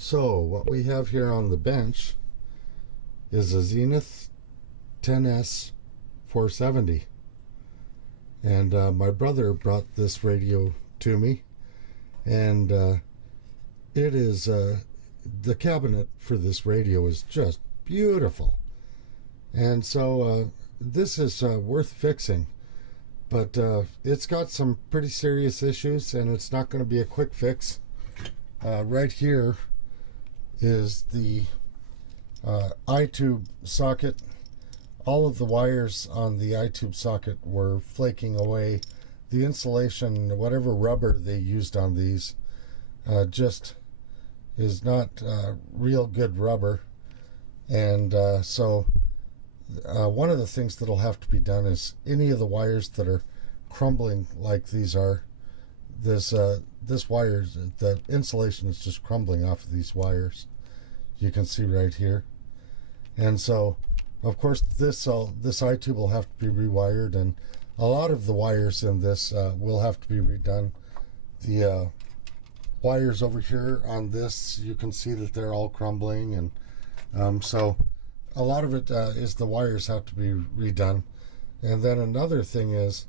So what we have here on the bench is a Zenith 10S 470, and my brother brought this radio to me, and it is the cabinet for this radio is just beautiful, and so this is worth fixing, but it's got some pretty serious issues, and it's not going to be a quick fix. Right here is the I-tube socket. All of the wires on the I-tube socket were flaking away. The insulation, whatever rubber they used on these, just is not real good rubber. And so one of the things that'll have to be done is any of the wires that are crumbling like these are, this wire, the insulation is just crumbling off of these wires. You can see right here. And so of course this I-tube will have to be rewired, and a lot of the wires in this will have to be redone. The wires over here on this, you can see that they're all crumbling, and so a lot of it is the wires have to be redone. And then another thing is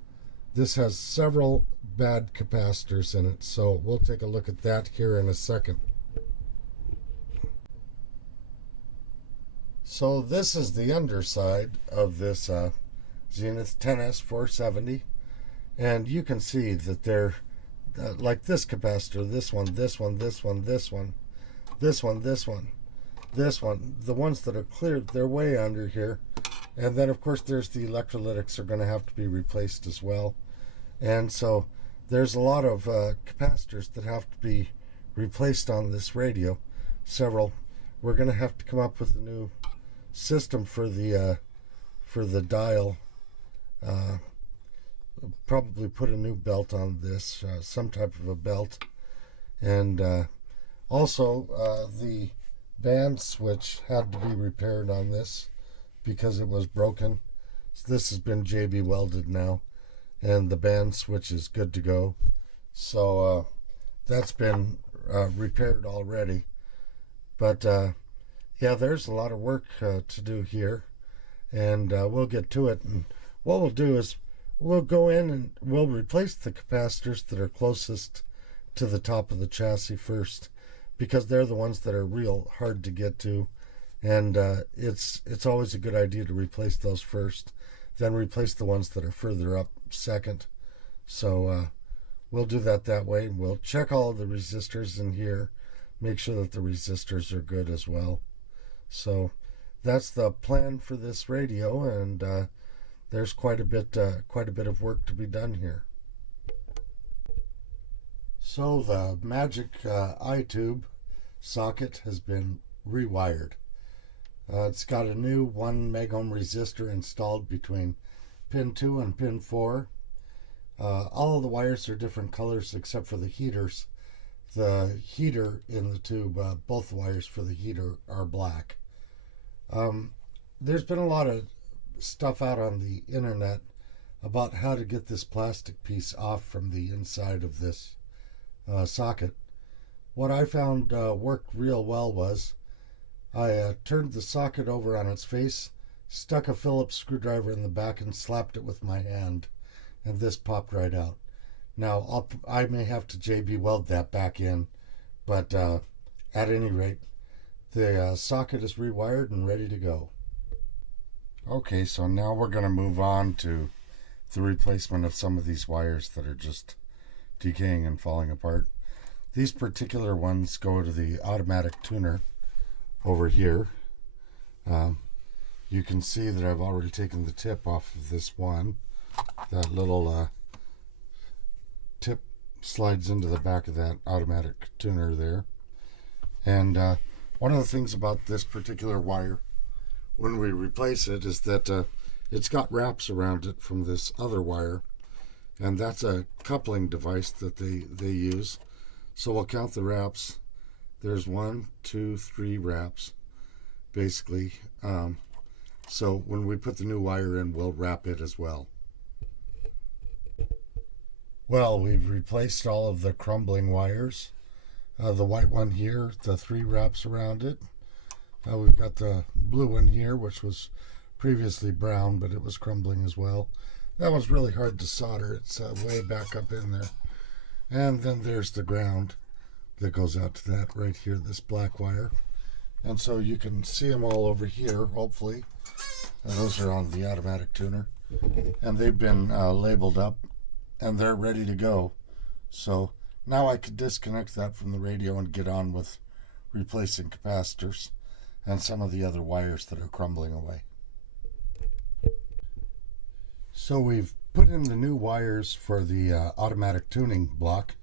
this has several bad capacitors in it, so we'll take a look at that here in a second. So this is the underside of this Zenith 10S 470, and you can see that they're like this capacitor, this one, this one, this one, this one, this one, this one, this one. The ones that are cleared, they're way under here. And then of course there's the electrolytics are going to have to be replaced as well. And so there's a lot of capacitors that have to be replaced on this radio. Several. We're going to have to come up with a new system for the dial. Probably put a new belt on this, some type of a belt. And also the band switch had to be repaired on this because it was broken. So this has been JB welded now, and the band switch is good to go. So that's been repaired already. But yeah, there's a lot of work to do here, and we'll get to it. And what we'll do is we'll go in and we'll replace the capacitors that are closest to the top of the chassis first, because they're the ones that are real hard to get to, and it's always a good idea to replace those first, then replace the ones that are further up second. So we'll do that way. We'll check all of the resistors in here, make sure that the resistors are good as well. So that's the plan for this radio, and there's quite a bit of work to be done here. So the magic I-tube socket has been rewired. It's got a new 1 megohm resistor installed between pin 2 and pin 4. All of the wires are different colors except for the heaters. The heater in the tube, both the wires for the heater are black. There's been a lot of stuff out on the internet about how to get this plastic piece off from the inside of this socket. What I found worked real well was I turned the socket over on its face, stuck a Phillips screwdriver in the back, and slapped it with my hand, and this popped right out. Now I may have to JB weld that back in, but at any rate, the socket is rewired and ready to go. Okay, so now we're going to move on to the replacement of some of these wires that are just decaying and falling apart. These particular ones go to the automatic tuner over here. You can see that I've already taken the tip off of this one. That little tip slides into the back of that automatic tuner there. And one of the things about this particular wire when we replace it is that it's got wraps around it from this other wire, and that's a coupling device that they use. So we'll count the wraps. There's 1, 2, 3 wraps basically. So when we put the new wire in, we'll wrap it as well. Well, we've replaced all of the crumbling wires. The white one here, the 3 wraps around it. We've got the blue one here, which was previously brown, but it was crumbling as well. That one's really hard to solder. It's way back up in there. And then there's the ground that goes out to that right here, this black wire. And so you can see them all over here, hopefully. Those are on the automatic tuner. And they've been labeled up, and they're ready to go. So now I could disconnect that from the radio and get on with replacing capacitors and some of the other wires that are crumbling away. So we've put in the new wires for the automatic tuning block,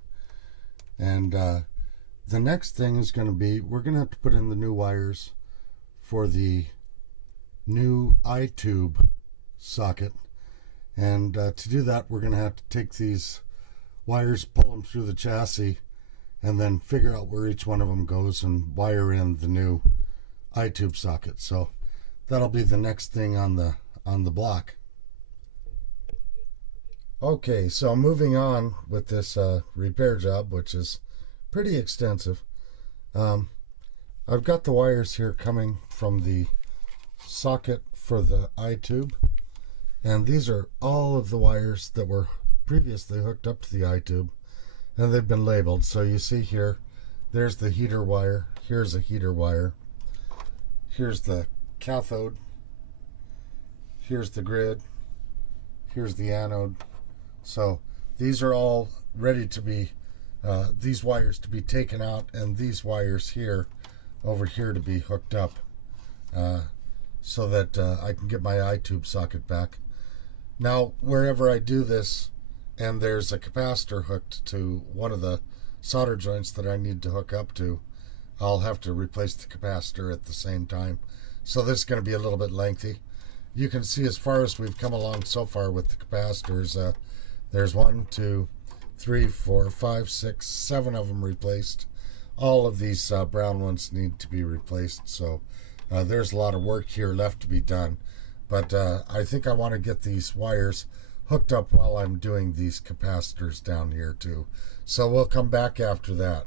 and the next thing is going to be, we're going to have to put in the new wires for the new I-tube socket. And to do that, we're going to have to take these wires, pull them through the chassis, and then figure out where each one of them goes and wire in the new I-tube socket. So that'll be the next thing on the block. Okay, so moving on with this repair job, which is pretty extensive. I've got the wires here coming from the socket for the I-tube, and these are all of the wires that were previously hooked up to the I-tube, and they've been labeled. So you see here, there's the heater wire, here's a heater wire, here's the cathode, here's the grid, here's the anode. So these are all ready to be, these wires to be taken out, and these wires here, over here, to be hooked up, so that I can get my I-tube socket back. Now, wherever I do this, and there's a capacitor hooked to one of the solder joints that I need to hook up to, I'll have to replace the capacitor at the same time. So this is going to be a little bit lengthy. You can see as far as we've come along so far with the capacitors, there's 1, 2, 3, 4, 5, 6, 7 of them replaced. All of these brown ones need to be replaced. So there's a lot of work here left to be done. But I think I want to get these wires hooked up while I'm doing these capacitors down here too. So we'll come back after that.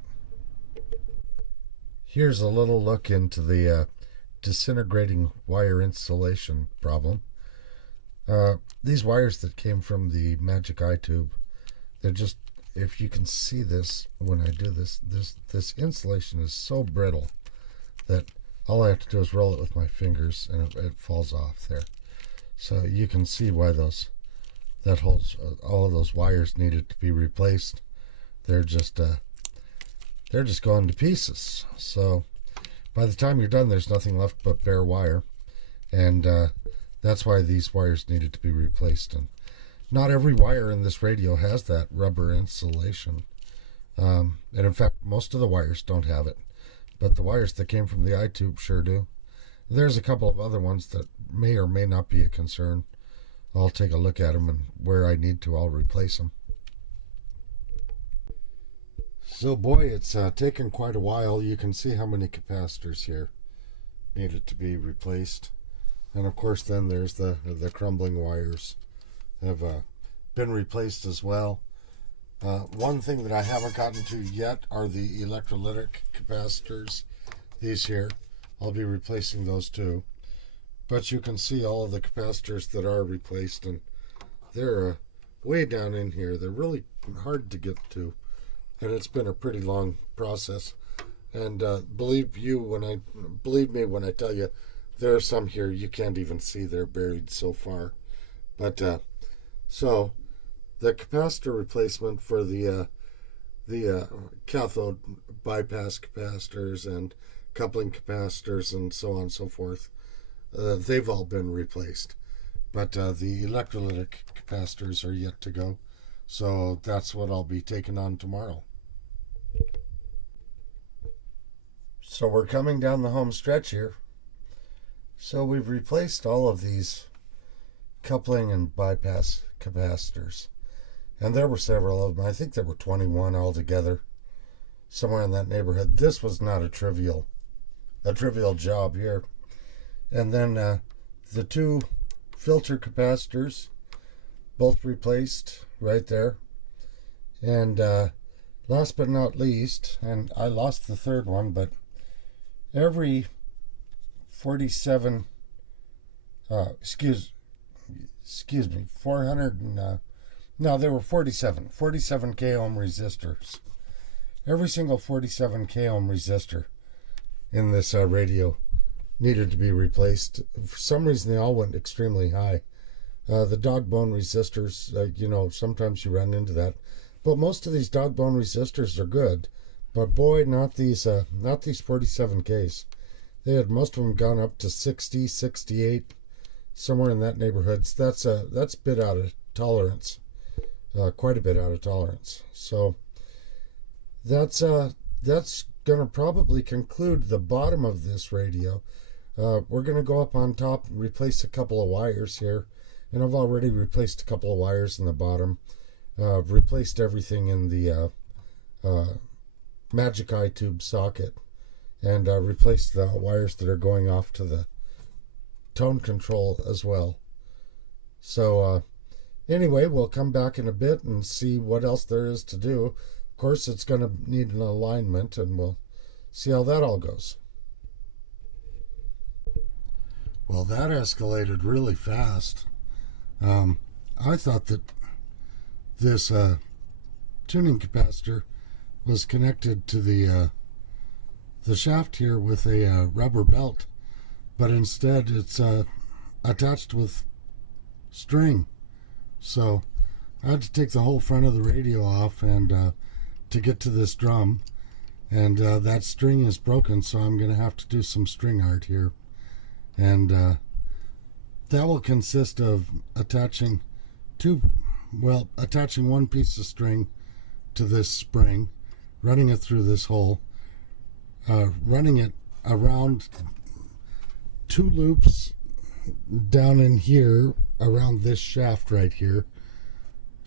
Here's a little look into the disintegrating wire insulation problem. These wires that came from the Magic I-tube, they're just, if you can see this when I do this, this insulation is so brittle that all I have to do is roll it with my fingers and it falls off there. So you can see why that holds, all of those wires needed to be replaced. They're just going to pieces. So by the time you're done, there's nothing left but bare wire, and that's why these wires needed to be replaced. And not every wire in this radio has that rubber insulation, and in fact most of the wires don't have it, but the wires that came from the I-tube sure do. There's a couple of other ones that may or may not be a concern. I'll take a look at them, and where I need to, I'll replace them. So boy, it's taken quite a while. You can see how many capacitors here needed to be replaced. And of course then there's the crumbling wires have been replaced as well. One thing that I haven't gotten to yet are the electrolytic capacitors. These here, I'll be replacing those too. But you can see all of the capacitors that are replaced, and they're way down in here. They're really hard to get to, and it's been a pretty long process. And believe me when I tell you, there are some here you can't even see. They're buried so far. But so the capacitor replacement for the cathode bypass capacitors and coupling capacitors and so on and so forth, they've all been replaced. But the electrolytic capacitors are yet to go. So that's what I'll be taking on tomorrow. So we're coming down the home stretch here. So we've replaced all of these coupling and bypass capacitors. And there were several of them. I think there were 21 altogether, somewhere in that neighborhood. This was not a trivial job here. And then the 2 filter capacitors, both replaced right there. And last but not least, and I lost the third one, but every 47, excuse me, 400 and, no, they were 47 k ohm resistors. Every single 47 k ohm resistor in this radio needed to be replaced. For some reason, they all went extremely high. The dog bone resistors, sometimes you run into that. But most of these dog bone resistors are good. But boy, not these 47Ks. They had most of them gone up to 60, 68, somewhere in that neighborhood. So that's a bit out of tolerance, quite a bit out of tolerance. So that's going to probably conclude the bottom of this radio. We're going to go up on top and replace a couple of wires here. And I've already replaced a couple of wires in the bottom. Replaced everything in the Magic Eye tube socket. And replaced the wires that are going off to the tone control as well. So anyway, we'll come back in a bit and see what else there is to do. Of course, it's going to need an alignment, and we'll see how that all goes. Well, that escalated really fast. I thought that this tuning capacitor was connected to the shaft here with a rubber belt, but instead it's attached with string. So I had to take the whole front of the radio off and to get to this drum, and that string is broken, so I'm going to have to do some string art here. And that will consist of attaching one piece of string to this spring, running it through this hole, running it around 2 loops down in here around this shaft right here,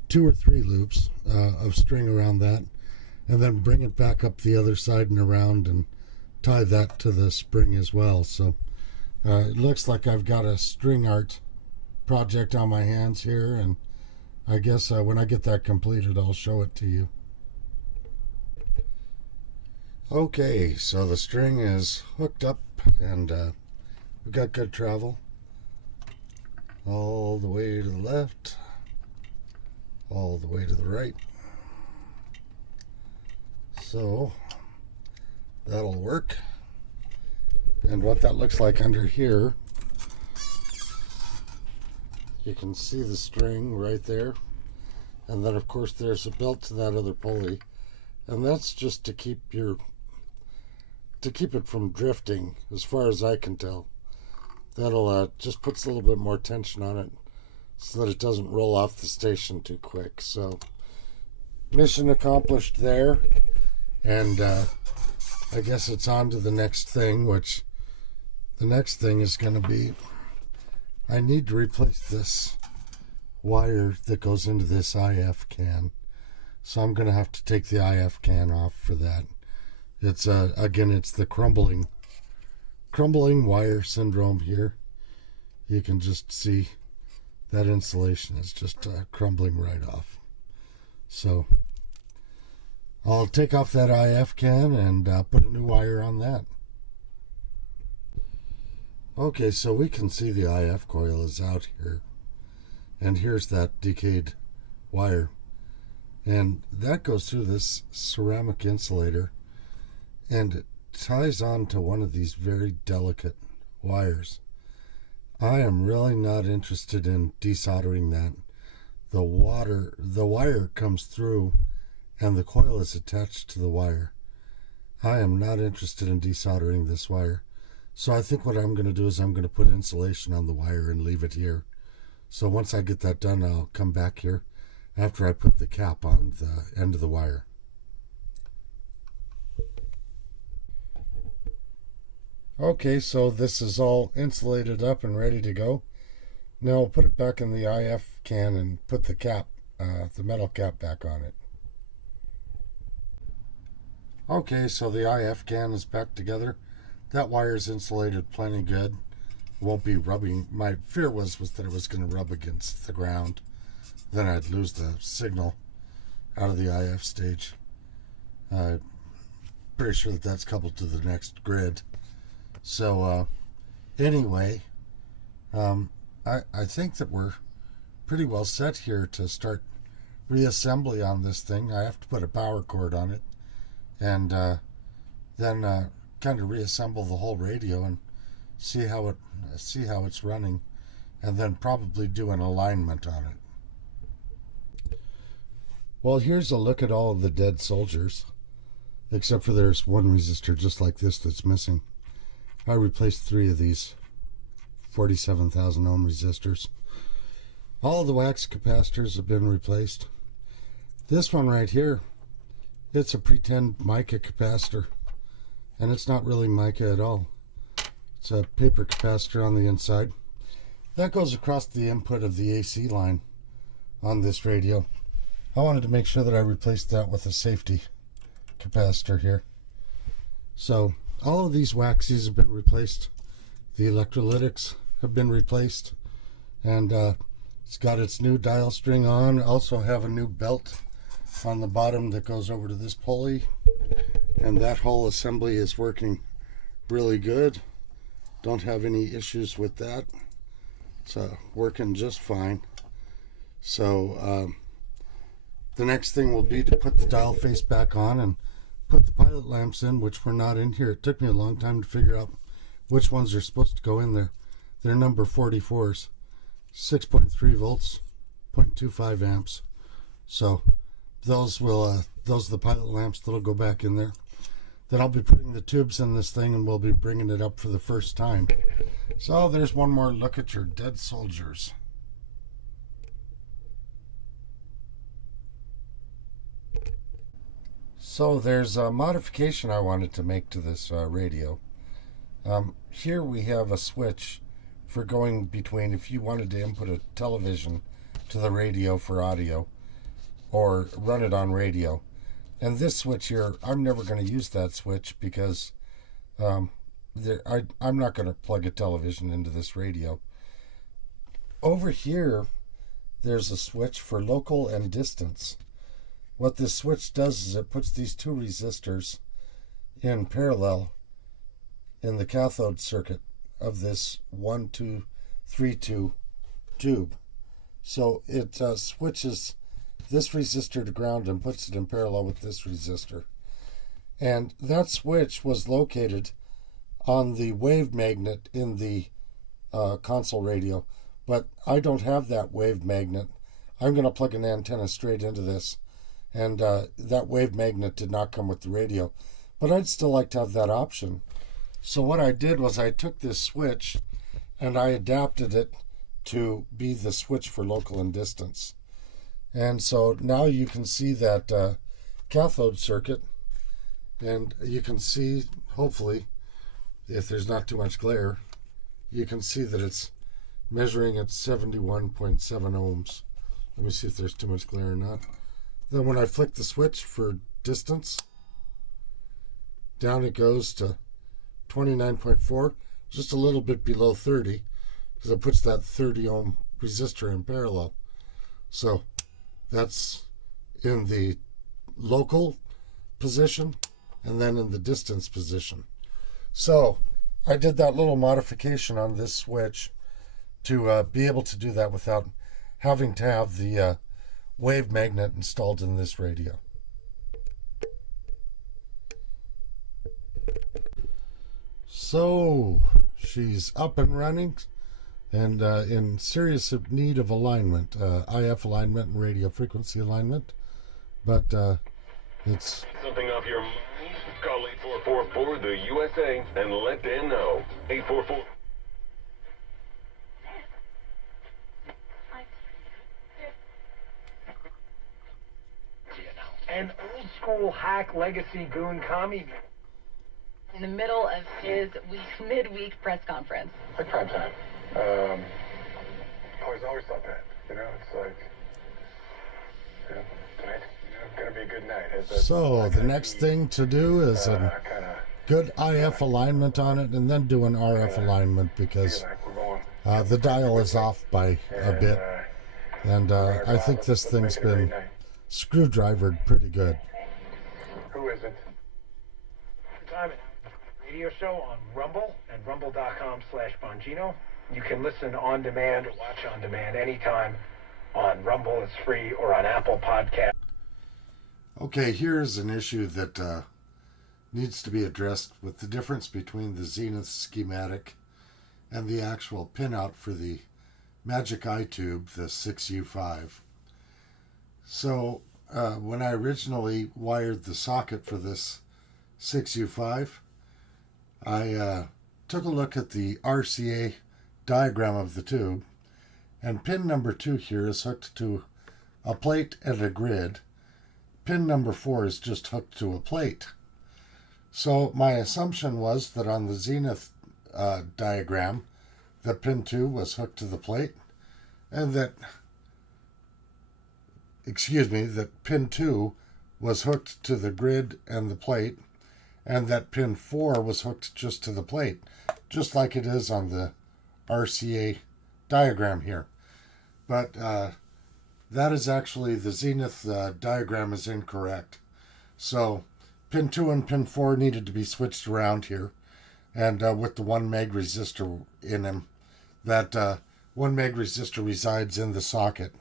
2 or 3 loops of string around that, and then bring it back up the other side and around and tie that to the spring as well. So it looks like I've got a string art project on my hands here, and I guess when I get that completed, I'll show it to you. Okay, so the string is hooked up, and we've got good travel all the way to the left, all the way to the right. So that'll work. And what that looks like under here, you can see the string right there, and then of course there's a belt to that other pulley, and that's just to keep it from drifting, as far as I can tell. That'll just puts a little bit more tension on it so that it doesn't roll off the station too quick. So mission accomplished there, and I guess it's on to the next thing, which the next thing is going to be, I need to replace this wire that goes into this IF can. So I'm going to have to take the IF can off for that. It's again, it's the crumbling wire syndrome here. You can just see that insulation is just crumbling right off. So I'll take off that IF can and put a new wire on that. Okay, so we can see the IF coil is out here, and here's that decayed wire, and that goes through this ceramic insulator, and it ties on to one of these very delicate wires. I am really not interested in desoldering that. The wire comes through, and the coil is attached to the wire. I am not interested in desoldering this wire. So I think what I'm going to do is I'm going to put insulation on the wire and leave it here. So once I get that done, I'll come back here after I put the cap on the end of the wire. Okay, so this is all insulated up and ready to go. Now I'll put it back in the IF can and put the cap, the metal cap back on it. Okay, so the IF can is back together. That wire is insulated plenty good. It won't be rubbing. My fear was that it was going to rub against the ground. Then I'd lose the signal out of the IF stage. Pretty sure that that's coupled to the next grid. So anyway, I think that we're pretty well set here to start reassembly on this thing. I have to put a power cord on it, and then kind of reassemble the whole radio and see how it's running, and then probably do an alignment on it. Well, here's a look at all of the dead soldiers, except for there's one resistor just like this that's missing. I replaced 3 of these 47,000 ohm resistors. All the wax capacitors have been replaced. This one right here, it's a pretend mica capacitor, and it's not really mica at all. It's a paper capacitor on the inside. That goes across the input of the AC line on this radio. I wanted to make sure that I replaced that with a safety capacitor here. So all of these waxies have been replaced. The electrolytics have been replaced, and it's got its new dial string on. Also have a new belt on the bottom that goes over to this pulley, and that whole assembly is working really good. Don't have any issues with that. It's working just fine. So the next thing will be to put the dial face back on and put the pilot lamps in, which were not in here. It took me a long time to figure out which ones are supposed to go in there. They're number 44s, 6.3 volts, 0.25 amps. So those are the pilot lamps that'll go back in there. Then I'll be putting the tubes in this thing, and we'll be bringing it up for the first time. So there's one more look at your dead soldiers. So there's a modification I wanted to make to this radio. Here we have a switch for going between, if you wanted to input a television to the radio for audio or run it on radio. And this switch here, I'm never going to use that switch because I'm not going to plug a television into this radio. Over here, there's a switch for local and distance. What this switch does is it puts these 2 resistors in parallel in the cathode circuit of this 1232 tube. So it switches this resistor to ground and puts it in parallel with this resistor. And that switch was located on the wave magnet in the console radio, but I don't have that wave magnet. I'm going to plug an antenna straight into this, and that wave magnet did not come with the radio, but I'd still like to have that option. So what I did was I took this switch and I adapted it to be the switch for local and distance. And so now you can see that cathode circuit, and you can see, hopefully, if there's not too much glare, you can see that it's measuring at 71.7 ohms. Let me see if there's too much glare or not. Then when I flick the switch for distance, down it goes to 29.4, just a little bit below 30, because it puts that 30 ohm resistor in parallel. So that's in the local position and then in the distance position. So I did that little modification on this switch to be able to do that without having to have the wave magnet installed in this radio. So she's up and running and in serious need of alignment, IF alignment and radio frequency alignment, but it's something off your mind. Call 8444 the USA and let them know. 844. An old school hack legacy goon commie. In the middle of his midweek press conference. Like prime time. Always thought that. You know, it's like, tonight, gonna be a good night. So the next thing to do is a good IF alignment on it, and then do an RF alignment, because the dial is off by a bit, and I think this thing's been screwdrivered pretty good. Who is it? Time radio show on Rumble and rumble.com/Bongino. You can listen on demand or watch on demand anytime on Rumble. It's free, or on Apple Podcast. Okay, here's an issue that needs to be addressed with the difference between the Zenith schematic and the actual pinout for the Magic Eye tube, the 6U5. So when I originally wired the socket for this 6U5, I took a look at the RCA diagram of the tube, and pin number 2 here is hooked to a plate and a grid. Pin number 4 is just hooked to a plate. So my assumption was that on the Zenith diagram, that pin 2 was hooked to the plate, and that pin 2 was hooked to the grid and the plate, and that pin 4 was hooked just to the plate, just like it is on the RCA diagram here. But that is actually, the Zenith diagram is incorrect. So pin 2 and pin 4 needed to be switched around here, and with the 1 meg resistor in them, that 1 meg resistor resides in the socket,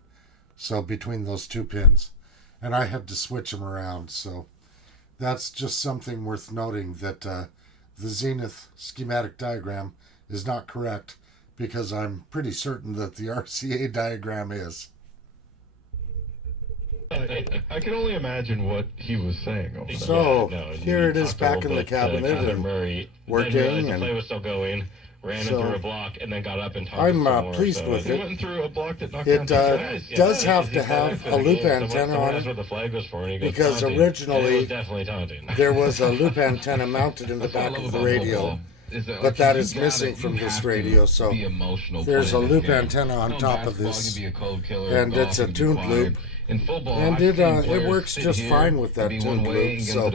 so between those 2 pins, and I had to switch them around. So that's just something worth noting, that the Zenith schematic diagram is not correct, because I'm pretty certain that the RCA diagram is. I can only imagine what he was saying over there. So Yeah, no, here it is back in the cabinet Tyler and Murray, working, then realized the and play was still going, ran so through a block, and then got up and talked I'm some more. pleased So with he it. went through a block that knocked It down 2 guys. does have He to said have that a loop someone antenna on asked it, what the flag was for, and he goes, because taunting. originally And it was definitely taunting. there was a loop antenna mounted in the back of the radio, but that is missing from this radio, so there's a loop antenna on top of this, and it's a tuned loop, and it works just fine with that tuned loop. So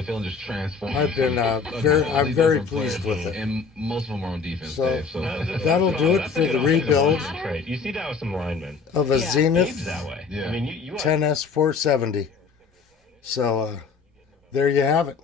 I'm very pleased with it. And most of them are on defense. So that'll do it for the rebuild You see that with some linemen. of a Zenith That way. I mean, you 10S 470. So there you have it.